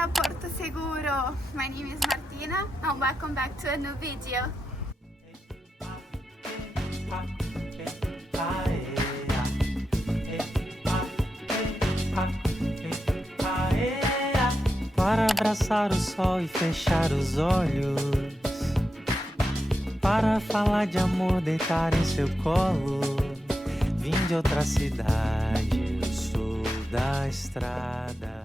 Bahia, Porto Seguro. My name is Martina and welcome back to a new video. Para abraçar o sol e fechar os olhos, para falar de amor, deitar em seu colo. Vim de outra cidade, eu sou da estrada.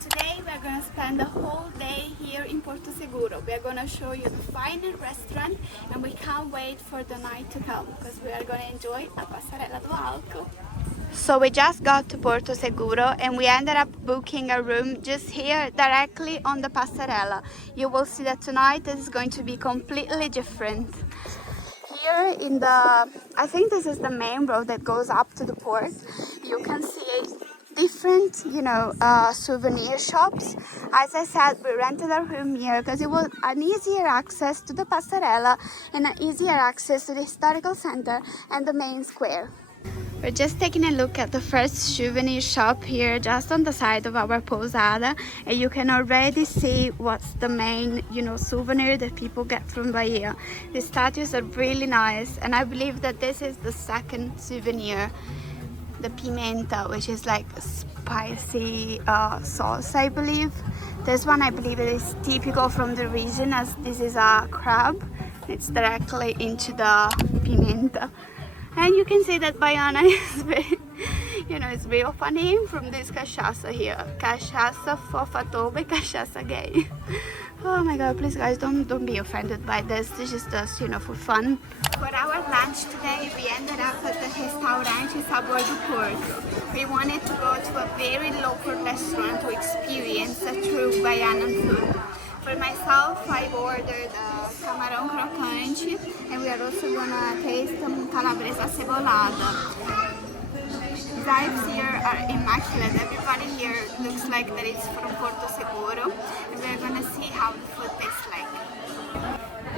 Today we are going to spend the whole day here in Porto Seguro. We are going to show you the finest restaurant and we can't wait for the night to come because we are going to enjoy a Passarela do Álcool. So we just got to Porto Seguro and we ended up booking a room just here directly on the Passarela. You will see that tonight is going to be completely different. Here in the, I think this is the main road that goes up to the port. You can see different, souvenir shops. As I said, we rented a room here because it was an easier access to the Passarela and an easier access to the historical center and the main square. We're just taking a look at the first souvenir shop here just on the side of our posada, and you can already see what's the main, souvenir that people get from Bahia. The statues are really nice, and I believe that this is the second souvenir, the Pimenta, which is like a spicy sauce, I believe. This one I believe it is typical from the region, as this is a crab. It's directly into the Pimenta. And you can see that Baiana is very, it's real funny from this cachaça here. Cachaça fofatoba, cachaça gay. Oh my god, please guys, don't be offended by this. This is just, for fun. For our lunch today, we ended up at the Restaurante Sabor do Porto. We wanted to go to a very local restaurant to experience a true Baiana food. For myself, I ordered camarão crocante and we are also gonna taste some calabresa cebolada. The vibes here are immaculate. Everybody here looks like that it's from Porto Seguro and we are gonna see how the food tastes like.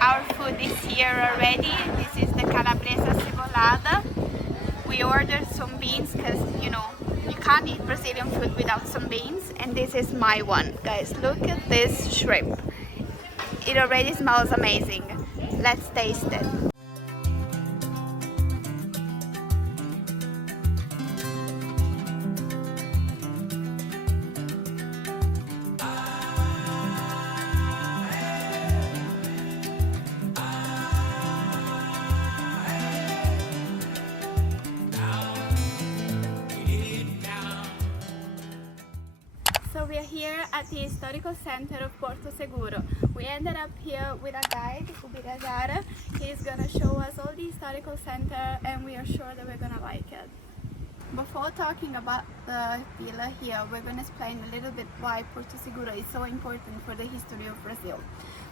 Our food is here already. This is the calabresa cebolada. We ordered some beans because, you can't eat Brazilian food without some beans, and this is my one. Guys, look at this shrimp. It already smells amazing. Let's taste it. So we are here at the historical center of Porto Seguro. We ended up here with a guide, Ubirajara. He's gonna show us all the historical center and we are sure that we're gonna like it. Before talking about the villa here, we're gonna explain a little bit why Porto Seguro is so important for the history of Brazil.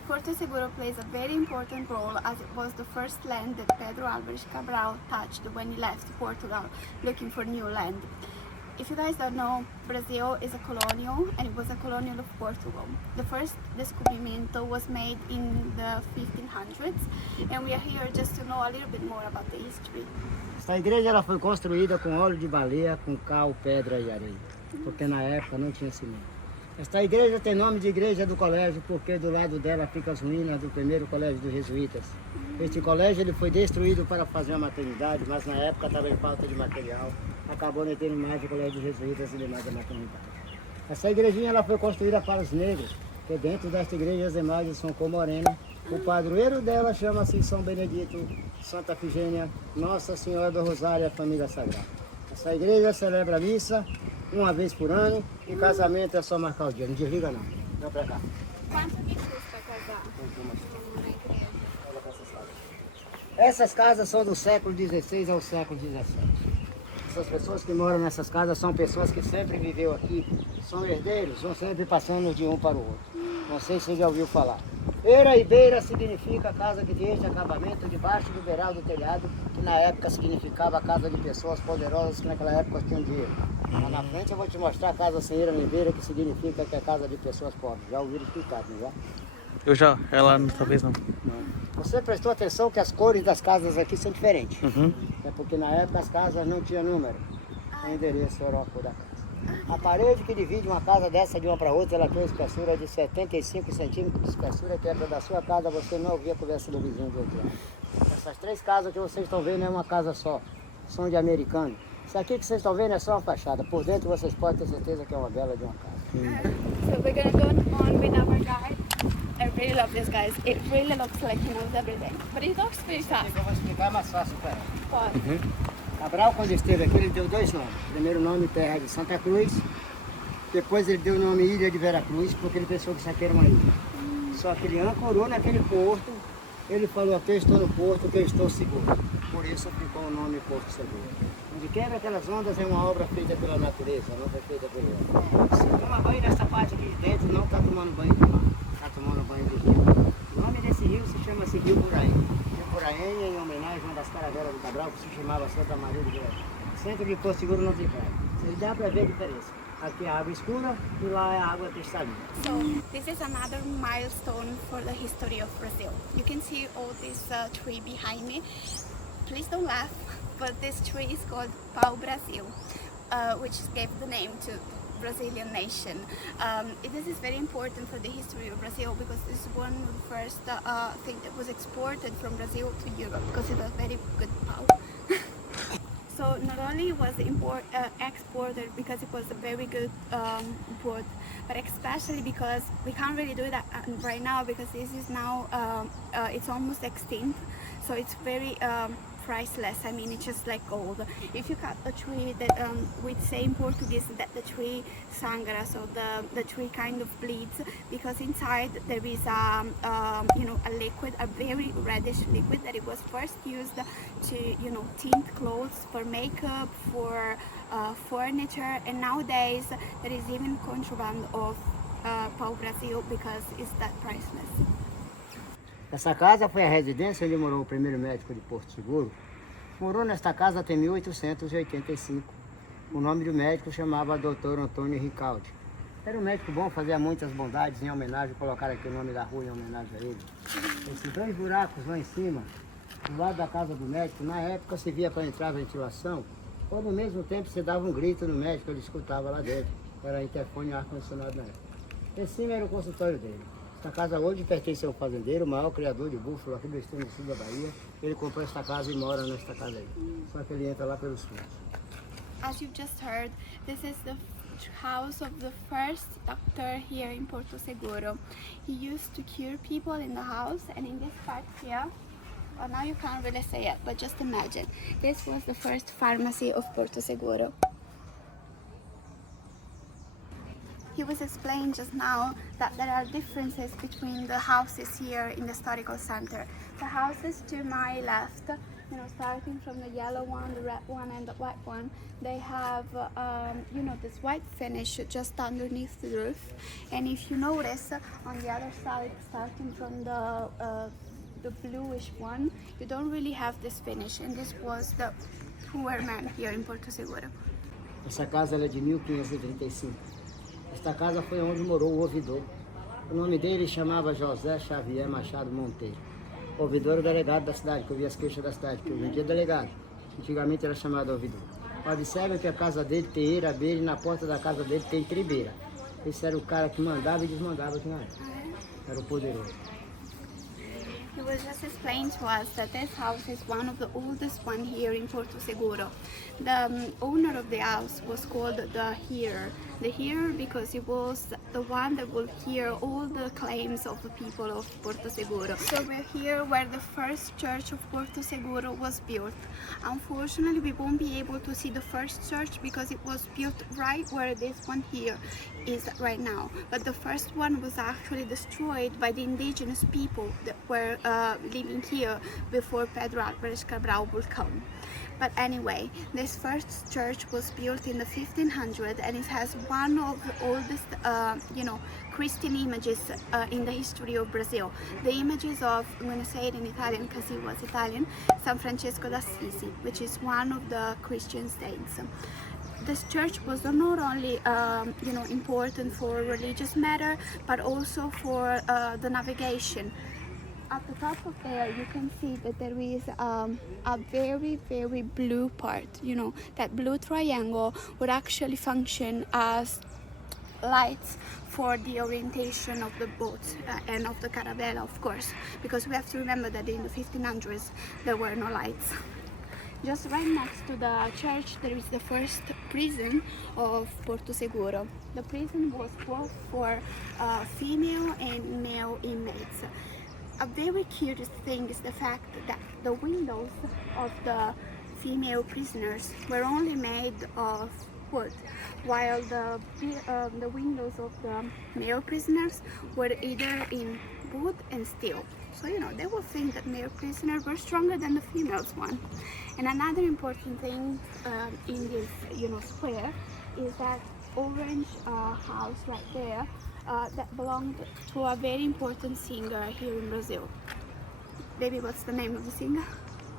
Porto Seguro plays a very important role as it was the first land that Pedro Álvares Cabral touched when he left Portugal looking for new land. If you guys don't know, Brazil is a colonial and it was a colonial of Portugal. The first descobrimento was made in the 1500s and we are here just to know a little bit more about the history. Essa igreja ela foi construída com óleo de baleia, com cal, pedra e areia, porque na época não tinha cimento. Esta igreja tem nome de igreja do colégio porque do lado dela fica as ruínas do primeiro colégio dos jesuítas. Este colégio ele foi destruído para fazer a maternidade, mas na época estava em falta de material. Acabou não tendo mais o colégio dos jesuítas e demais a maternidade. Essa igrejinha ela foi construída para os negros, que dentro desta igreja as imagens são com morena. O padroeiro dela chama-se São Benedito, Santa Efigênia, Nossa Senhora do Rosário e a Família Sagrada. Essa igreja celebra a missa uma vez por ano e casamento é só marcar o dia, não desliga não. Vem pra cá. Quanto que custa casar na igreja? Essas casas são do século XVI ao século XVII. Essas pessoas que moram nessas casas são pessoas que sempre viveu aqui, são herdeiros, vão sempre passando de um para o outro. Não sei se você já ouviu falar. Eira e beira significa casa que tem este acabamento debaixo do beiral do telhado, que na época significava casa de pessoas poderosas que naquela época tinham dinheiro. Lá na frente eu vou te mostrar a casa sem eira nem beira, que significa que é casa de pessoas pobres. Já ouviram explicar, não já? Eu já, ela talvez não. Você prestou atenção que as cores das casas aqui são diferentes. Uhum. É porque na época as casas não tinham número. O endereço era a cor da casa. A parede que divide uma casa dessa de uma para outra, ela tem uma espessura de 75 centímetros de espessura, que é da sua casa, você não ouvir a conversa do vizinho do outro lado. Essas 3 casas que vocês estão vendo é uma casa só, são de americano. Isso aqui que vocês estão vendo é só uma fachada, por dentro vocês podem ter certeza que é uma bela de uma casa. So we're gonna go on with our guide. I really love this, guys. It really looks like he knows everything, but he talks pretty fast. Eu vou explicar mais fácil para ela. Pode. Cabral, quando esteve aqui, ele deu 2 nomes. Primeiro nome, Terra de Santa Cruz. Depois ele deu o nome Ilha de Veracruz, porque ele pensou que isso aqui era uma ilha. Só que ele ancorou naquele porto. Ele falou, aqui eu estou no porto, que eu estou seguro. Por isso ficou o nome Porto Seguro. Onde quebra aquelas ondas é uma obra feita pela natureza, não foi feita pelo homem. Se toma banho nessa parte aqui de dentro, não está tomando banho de mar. Está tomando banho de rio. O nome desse rio se chama-se Rio Buraém. Rio Buraém é em homenagem a uma das caravelas do Cabral, que se chamava Santa Maria de Guilherme. Centro de Porto Seguro não tem praia. Vocês dá para ver a diferença. Aqui é a água escura e lá é a água cristalina. So this is another milestone for the history of Brazil. You can see all this tree behind me. Please don't laugh, but this tree is called Pau Brasil, which gave the name to Brazilian nation. This is very important for the history of Brazil because this is one of the first thing that was exported from Brazil to Europe because it was very good pau. So not only was it exported because it was a very good wood, but especially because we can't really do that right now because this is now it's almost extinct. So it's very priceless. I mean, it's just like gold. If you cut a tree, that we say in Portuguese that the tree sangra, so the tree kind of bleeds because inside there is a liquid, a very reddish liquid that it was first used to tint clothes, for makeup, for furniture, and nowadays there is even contraband of Pau Brasil because it's that priceless. Essa casa foi a residência onde morou o primeiro médico de Porto Seguro. Morou nesta casa até 1885. O nome do médico chamava Dr. Antônio Ricaldi. Era um médico bom, fazia muitas bondades em homenagem, colocaram aqui o nome da rua em homenagem a ele. Esses 2 buracos lá em cima, do lado da casa do médico, na época se via para entrar a ventilação, ou no mesmo tempo você dava um grito no médico, ele escutava lá dentro. Era interfone e ar-condicionado na época. Em cima era o consultório dele. Esta casa hoje pertence ao fazendeiro, o maior criador de búfalo aqui do extremo sul da Bahia. Ele comprou esta casa e mora nesta casa aí. Só que ele entra lá pelos fundos. As you've just heard, this is the house of the first doctor here in Porto Seguro. He used to cure people in the house, and in this part here, well, now you can't really say it, but just imagine. This was the first pharmacy of Porto Seguro. He was explaining just now that there are differences between the houses here in the historical center. The houses to my left, starting from the yellow one, the red one, and the white one, they have, this white finish just underneath the roof. And if you notice, on the other side, starting from the bluish one, you don't really have this finish. And this was the poor man here in Porto Seguro. Essa casa ela é de 1535. Esta casa foi onde morou o ouvidor. O nome dele chamava José Xavier Machado Monteiro. O ouvidor era o delegado da cidade, que ouvia as queixas da cidade, que hoje em dia é delegado. Antigamente era chamado ouvidor. Observe que a casa dele tem eira, beira, e na porta da casa dele tem tribeira. Esse era o cara que mandava e desmandava aqui na época. Era o poderoso. He was just explaining to us that this house is one of the oldest one here in Porto Seguro. The owner of the house was called the hearer. The hearer because he was the one that will hear all the claims of the people of Porto Seguro. So we're here where the first church of Porto Seguro was built. Unfortunately, we won't be able to see the first church because it was built right where this one here is right now. But the first one was actually destroyed by the indigenous people that were living here before Pedro Álvares Cabral would come. But anyway, this first church was built in the 1500s and it has one of the oldest, Christian images in the history of Brazil. The images of, I'm going to say it in Italian because he was Italian, San Francesco d'Assisi, which is one of the Christian saints. This church was not only, important for religious matter, but also for the navigation. at the top of there, you can see that there is a very, very blue part. You know, that blue triangle would actually function as lights for the orientation of the boat and of the caravella, of course, because we have to remember that in the 1500s there were no lights. Just right next to the church there is the first prison of Porto Seguro. The prison was both for female and male inmates. A very curious thing is the fact that the windows of the female prisoners were only made of wood, while the windows of the male prisoners were either in wood and steel. So, you know, they will think that male prisoners were stronger than the females one. And another important thing in this, you know, square is that orange house right there that belonged to a very important singer here in Brazil. Baby, what's the name of the singer?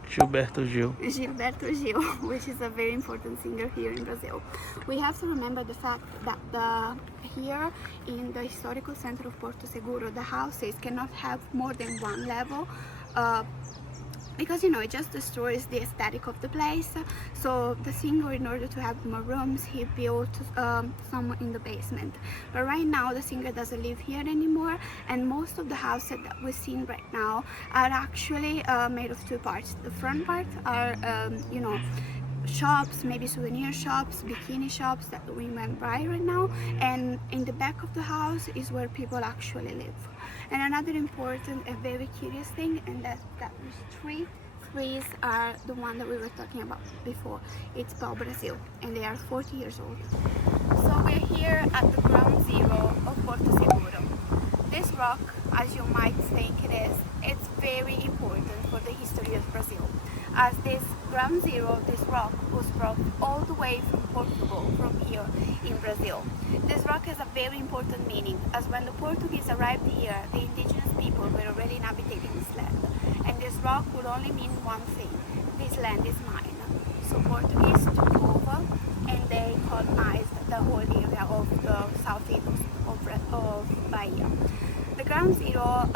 Gilberto Gil. Gilberto Gil, which is a very important singer here in Brazil. We have to remember the fact that here in the historical center of Porto Seguro, the houses cannot have more than one level because, you know, it just destroys the aesthetic of the place. So the singer, in order to have more rooms, he built some in the basement. But right now the singer doesn't live here anymore, and most of the houses that we're seeing right now are actually made of two parts. The front part are you know, shops, maybe souvenir shops, bikini shops that we went by right now, and in the back of the house is where people actually live. And another important and very curious thing, and that these trees are the one that we were talking about before. It's Pau Brazil, and they are 40 years old. So we're here at the ground zero of Porto Seguro. This rock, as you might think it is, it's very important for the history of Brazil. As this ground zero, this rock was brought all the way from Portugal, from here in Brazil. This rock has a very important meaning, as when the Portuguese arrived here, the indigenous people were already inhabiting this land. And this rock would only mean one thing: this land is mine. So Portuguese took over and they colonized the whole area of the southeast of Bahia. The ground zero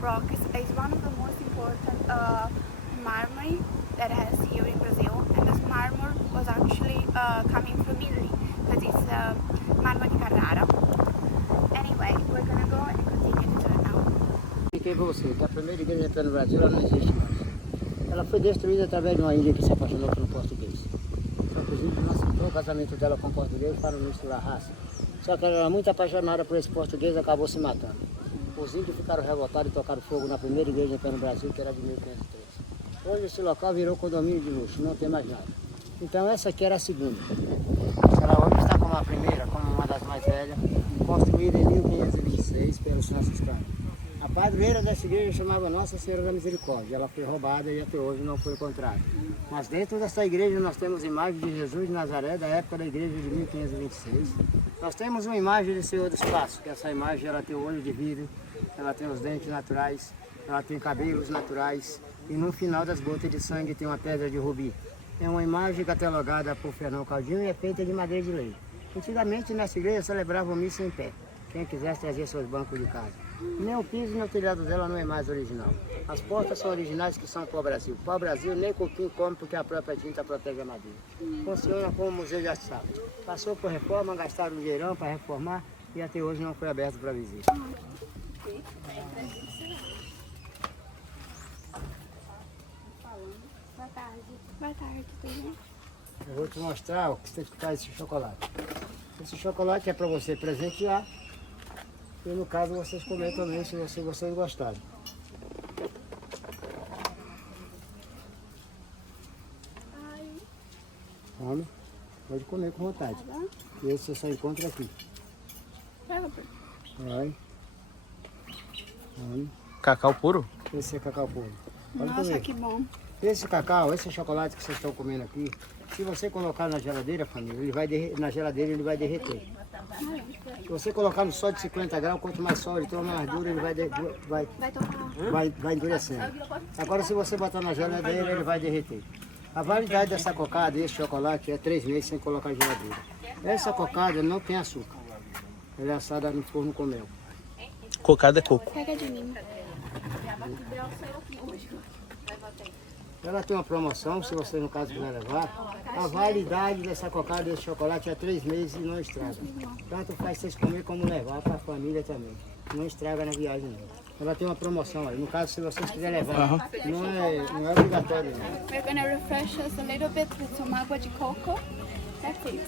rock is one of the most important marmor that has here in Brazil, and this marmor was actually coming from Italy, because it's marmor de Carrara. Anyway, we're gonna go and continue the tour now. Expliquei para você que a primeira igreja que no Brasil ela não existe mais. Ela foi destruída através de uma índia que se apaixonou pelo português. Só que os índios não aceitou o casamento dela com o português para não misturar raça. Só que ela era muito apaixonada por esse português e acabou se matando. Os índios ficaram revoltados e tocaram fogo na primeira igreja que no Brasil, que era de 1503. Hoje esse local virou condomínio de luxo, não tem mais nada. Então essa aqui era a segunda. Ela hoje está como a primeira, como uma das mais velhas, construída em 1526 pelos franciscanos. A padroeira dessa igreja chamava Nossa Senhora da Misericórdia. Ela foi roubada e até hoje não foi encontrada. Mas dentro dessa igreja nós temos imagens de Jesus de Nazaré, da época da igreja de 1526. Nós temos uma imagem do Senhor do Espaço, que essa imagem ela tem o olho de vidro, ela tem os dentes naturais, ela tem cabelos naturais, e no final das gotas de sangue tem uma pedra de rubi. É uma imagem catalogada por Fernão Caldinho e é feita de madeira de lei. Antigamente nessa igreja celebravam missa em pé. Quem quisesse trazer seus bancos de casa. Nem o piso nem o telhado dela não é mais original. As portas são originais, que são pau-brasil. Pau-brasil nem cupim come porque a própria tinta protege a madeira. Funciona como museu de arte. Passou por reforma, gastaram um dinheirão para reformar e até hoje não foi aberto para visita. Boa tarde. Boa tarde, tudo bem? Eu vou te mostrar o que você faz esse chocolate. Esse chocolate é para você presentear e no caso vocês comer também se vocês gostarem. Come, pode comer com vontade. E esse você só encontra aqui. Vai. Come. Cacau puro? Esse é cacau puro. Pode Nossa, comer. que bom. Esse cacau, esse chocolate que vocês estão comendo aqui, se você colocar na geladeira, família, ele vai na geladeira ele vai derreter. Se você colocar no sol de 50 graus, quanto mais sol ele toma, mais duro ele vai endurecendo. Agora se você botar na geladeira, ele vai derreter. A validade dessa cocada, esse chocolate, é 3 meses sem colocar na geladeira. Essa cocada não tem açúcar. Ela é assada no forno com mel. Cocada é coco. Pega de mim. Ela tem uma promoção, se você no caso quiser levar. A validade dessa cocada desse chocolate é 3 meses e não estraga. Tanto faz vocês comer como levar para a família também. Não estraga na viagem não. Ela tem uma promoção aí. No caso, se vocês quiserem levar, não é obrigatório não. We're gonna refresh us a little bit with some agua de coco. That's it.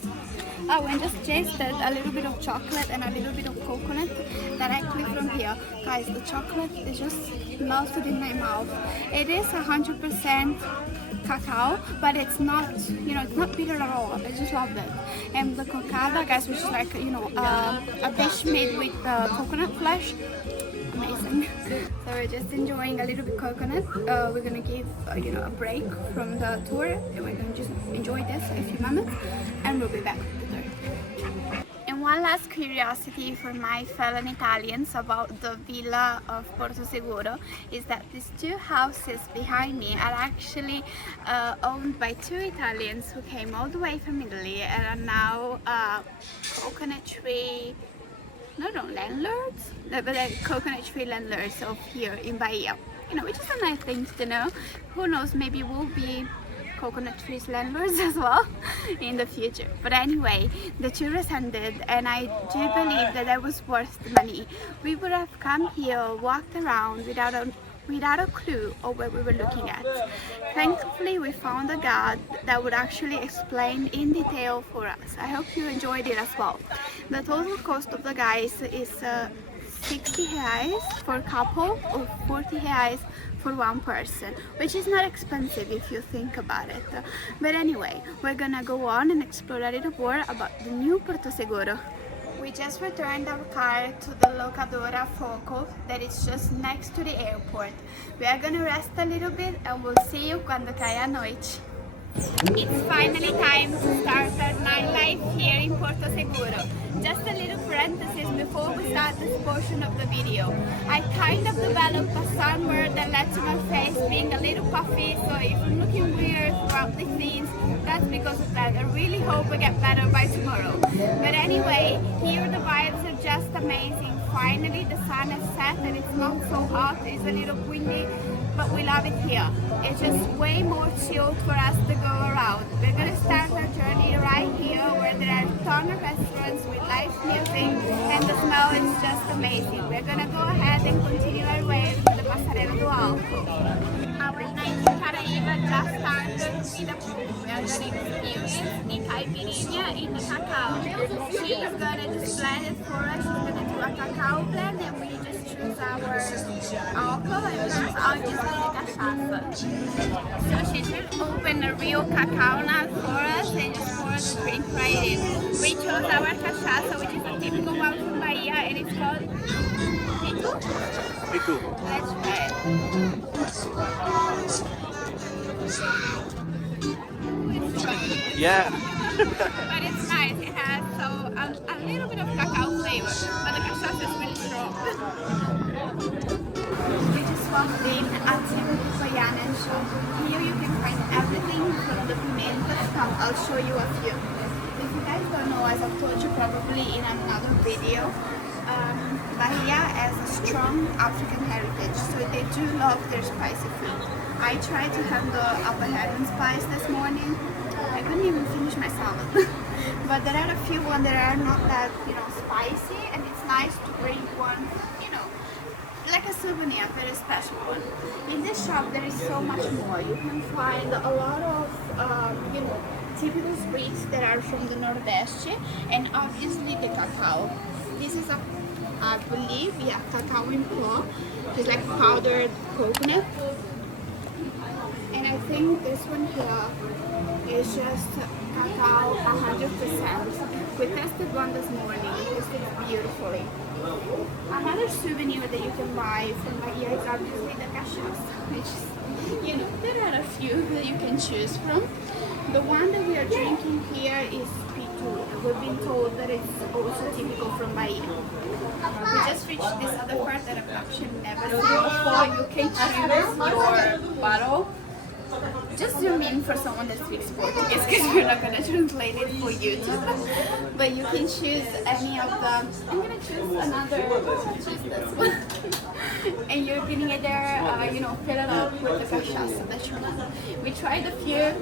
Oh, and just tasted a little bit of chocolate and a little bit of coconut directly from here. Guys, the chocolate is just melted in my mouth. It is 100% cacao, but it's not, it's not bitter at all. I just love it. And the cocada, guys, which is like, a dish made with coconut flesh. Amazing. So we're just enjoying a little bit coconut. We're gonna give a break from the tour, and we're gonna just enjoy this a few moments, and we'll be back with the tour. And one last curiosity for my fellow Italians about the villa of Porto Seguro is that these two houses behind me are actually owned by two Italians who came all the way from Italy and are now coconut tree landlords, but they're coconut tree landlords of here in Bahia, which is a nice thing to know. Who knows, maybe we'll be coconut trees landlords as well in the future. But anyway, the tour has ended and I do believe that that was worth the money. We would have come here, walked around without a clue of what we were looking at. Thankfully, we found a guide that would actually explain in detail for us. I hope you enjoyed it as well. The total cost of the guys is 60 reais for a couple or 40 reais for one person, which is not expensive if you think about it. But anyway, we're gonna go on and explore a little more about the new Porto Seguro. We just returned our car to the locadora Foco that is just next to the airport. We are gonna rest a little bit and we'll see you quando caia a noite. It's finally time to start our nightlife here in Porto Seguro. Just a little parenthesis before we start this portion of the video. I kind of developed a sunburn that led to my face being a little puffy, so if I'm looking weird throughout the scenes, that's because of that. I really hope I get better by tomorrow. But anyway, here the vibes are just amazing. Finally the sun has set and it's not so hot, it's a little windy, but we love it here. It's just way more chilled for us to go around. We're gonna start our journey right here where there are a ton of restaurants with live music and the smell is just amazing. We're gonna go ahead and continue our way to the Passarela do Álcool. Our night in Paraíba just started with a pool. We are gonna experience the caipirinha in the cacao. She is gonna just blend it for us. We're gonna do a cacao blend and we just choose our álcool and we choose obviously the cachaça. So she just opened a real cacao nut for us and just pour the drink right in. We chose our cachaça, which is a typical one from Bahia, and it's called Pitu. Let's try it. Yeah. But it's nice. It has a little bit of cacao flavor, but the cachaça is really strong. We just walked in at Silva shop. Here you can find everything from the Pimenta. I'll show you a few. If you guys don't know, as I've told you probably in another video, Bahia has a strong African heritage, so they do love their spicy food. I tried to have the Alcaraje spice this morning. I couldn't even finish my salad. But there are a few ones that are not that, spicy, and it's nice to bring one, like a souvenir, a very special one. In this shop there is so much more. You can find a lot of, typical sweets that are from the Nordeste, and obviously the cacao. This is I believe, cacao in pó. It's like powdered coconut. And I think this one here is just cacao 100%. We tested one this morning. It tastes beautifully. Another souvenir that you can buy from Bahia is obviously the cachaça, which is, there are a few that you can choose from. The one that we are drinking here is Pitu. We've been told that it's also typical from Bahia. We just reached this other part that I've actually never seen before. You can choose your bottle. Just zoom in for someone that speaks Portuguese because we're not going to translate it for YouTube. But you can choose any of them. I'm going to choose this one. and you can either, you know, fill it up with the cachaça that you want. We tried a few.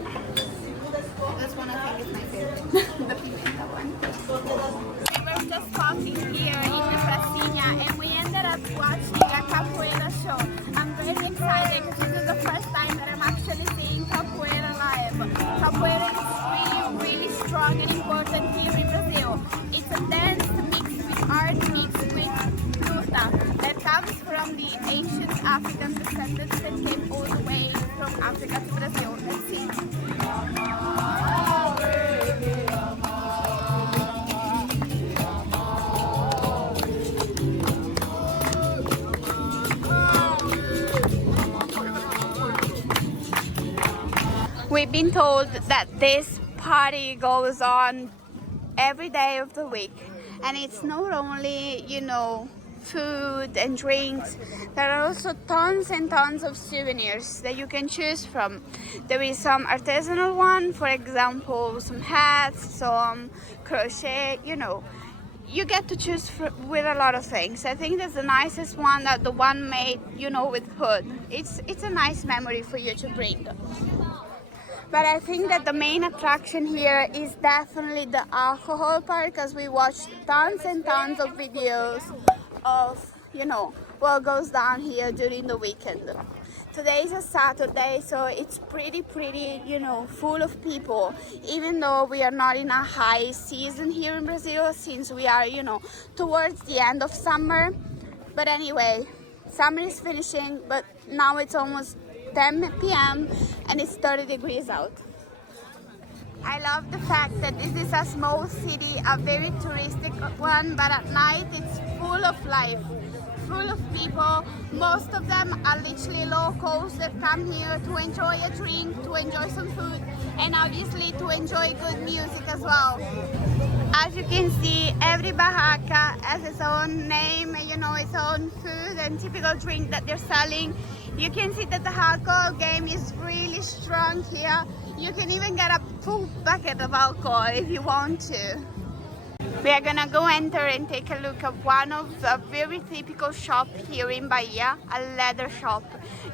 This one I think is my favorite, the Pimenta one. We were just talking here in the Pracinha and we ended up watching a Capoeira show. I'm very excited because this is the first time that I'm actually seeing Capoeira live. Capoeira is really strong and important here in Brazil. It's a dance mixed with art, mixed with luta that comes from the ancient African descendants that came all the way from Africa to Brazil. Let's see. We've been told that this party goes on every day of the week, and it's not only, you know, food and drinks. There are also tons and tons of souvenirs that you can choose from. There is some artisanal one, for example, some hats, some crochet, you know. You get to choose with a lot of things. I think that's the nicest one, that the one made, you know, with wood. It's a nice memory for you to bring. But I think that the main attraction here is definitely the alcohol part, because we watched tons and tons of videos of, you know, what goes down here during the weekend. Today is a Saturday, so it's pretty, you know, full of people, even though we are not in a high season here in Brazil, since we are, you know, towards the end of summer. But anyway, summer is finishing, but now it's almost 10 p.m. and it's 30 degrees out. I love the fact that this is a small city, a very touristic one, but at night it's full of life, full of people. Most of them are literally locals that come here to enjoy a drink, to enjoy some food, and obviously to enjoy good music as well. As you can see, every barraca has its own name, you know, its own food and typical drink that they're selling. You can see that the alcohol game is really strong here. You can even get a full bucket of alcohol if you want to. We are gonna go enter and take a look at one of the very typical shop here in Bahia, a leather shop.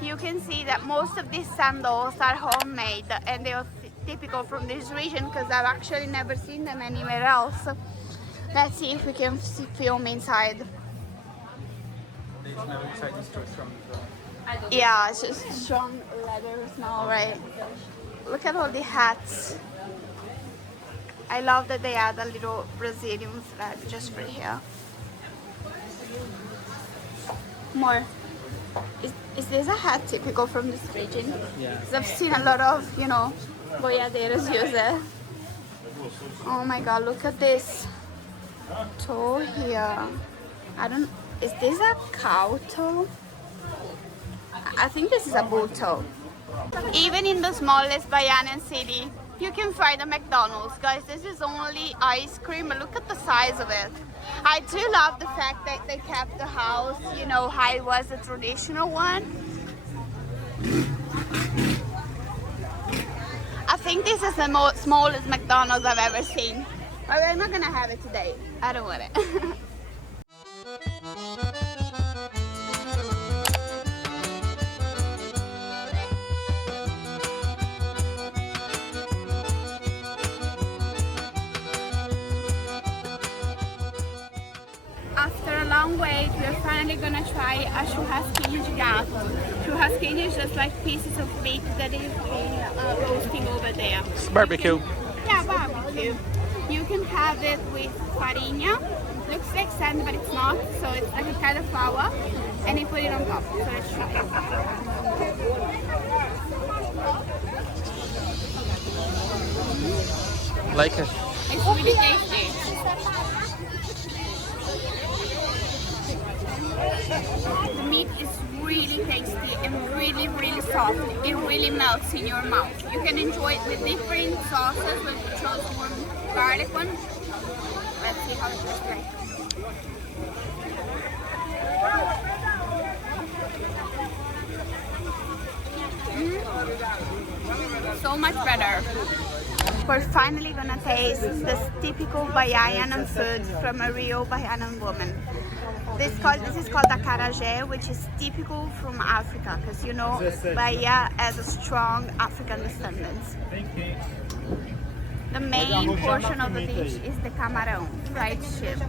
You can see that most of these sandals are homemade and they are typical from this region, because I've actually never seen them anywhere else. Let's see if we can film inside. They smell inside these stores from the... Yeah, it's just strong leather smell, right? Look at all the hats. I love that they add a little Brazilian flag just for here. More. Is this a hat typical from this region? Yeah. 'Cause I've seen a lot of, you know, boiadeiras use it. Oh my god, look at this toe here. Is this a cow toe? I think this is a bull toe. Even in the smallest Baianan city, you can find a McDonald's. Guys, this is only ice cream, but look at the size of it. I do love the fact that they kept the house, you know, how it was a traditional one. I think this is the smallest McDonald's I've ever seen. But I'm not gonna have it today. I don't want it. After a long wait, we're finally gonna try a churrasquinho de gato. Churrasquinho is just like pieces of meat that is roasting over there. It's barbecue. Yeah, barbecue. You can have it with farinha. Looks like sand, but it's not. So it's like a kind of flour, and you put it on top. So let's try it. Like it. It's really tasty. The meat is really tasty and really soft. It really melts in your mouth. You can enjoy it with different sauces, but we chose one garlic one. Let's see how it tastes like. So much better. We're finally gonna taste this typical Baianan food from a real Baianan woman. This is called Acaraje, which is typical from Africa, because you know Bahia has a strong African descendants. The main portion of the dish is the camarão, fried shrimp.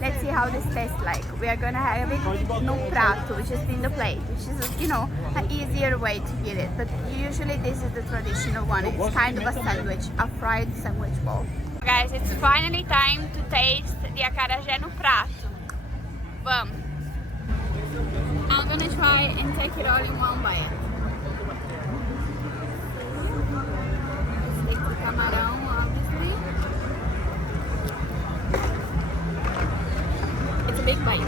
Let's see how this tastes like. We are gonna have it no prato, which is in the plate, which is, you know, an easier way to get it. But usually this is the traditional one. It's kind of a sandwich, a fried sandwich bowl. Guys, it's finally time to taste the acarajé no prato. Vamos. I'm gonna try and take it all in one bite. Take the camarão, obviously. It's a big bite.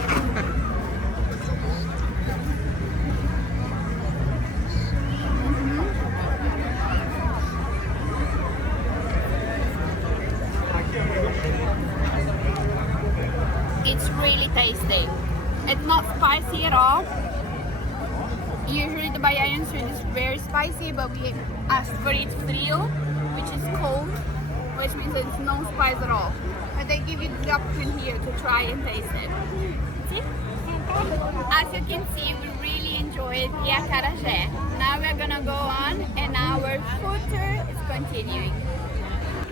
It's really tasty. It's not spicy at all. Usually the Bahia food is very spicy, but we asked for it frio, which is cold, which means it's no spice at all. But they give you the option here to try and taste it. See? As you can see, we really enjoyed the acarajé. Now we're gonna go on and our food tour is continuing.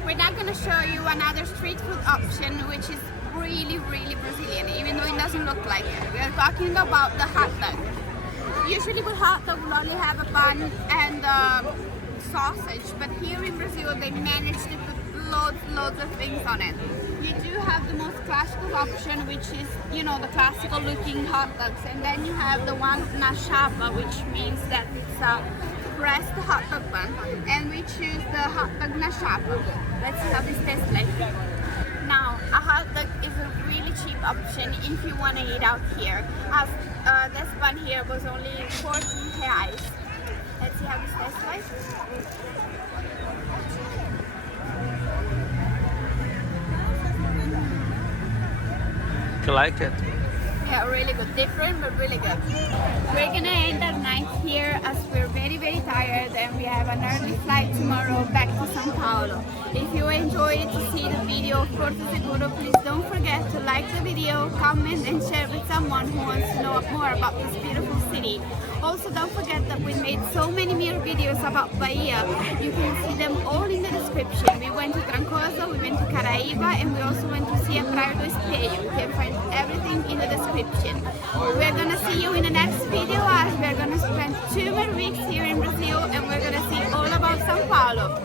We're now gonna show you another street food option, which is really Brazilian, even though it doesn't look like it. We are talking about the hot dog. Usually with hot dog we only have a bun and sausage, but here in Brazil they managed to put loads of things on it. You do have the most classical option, which is, you know, the classical looking hot dogs, and then you have the one na chapa, which means that it's a pressed hot dog bun, and we choose the hot dog na chapa. Let's see how this tastes like. Now, a hot dog is a really cheap option if you want to eat out here. As this bun here was only 14 reais. Let's see how this tastes like. You like it? Yeah, really good. Different, but really good. We're gonna end our night here as we're very tired and we have an early flight tomorrow back to São Paulo. If you enjoyed to see the video of Porto Seguro, please don't forget to like the video, comment and share with someone who wants to know more about this beautiful city. Also, don't forget that we made so many more videos about Bahia. You can see them all in the description. We went to Trancoso, we went to Caraíba, and we also went to see a Praia do Espelho. You can find everything in the description. We're gonna see you in the next video as we're gonna spend 2 more weeks here in Brazil and we're gonna see all about São Paulo.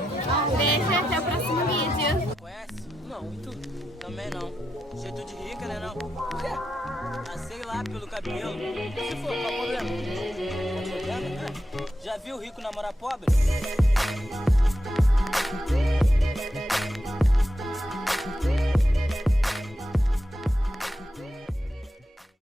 Beijo e até o próximo vídeo. Conhece? Não, e tu? Também não. Jeito de rica, né não? Por quê? Ah, sei lá, pelo cabelo. Se for, qual o problema? Já viu rico namorar pobre?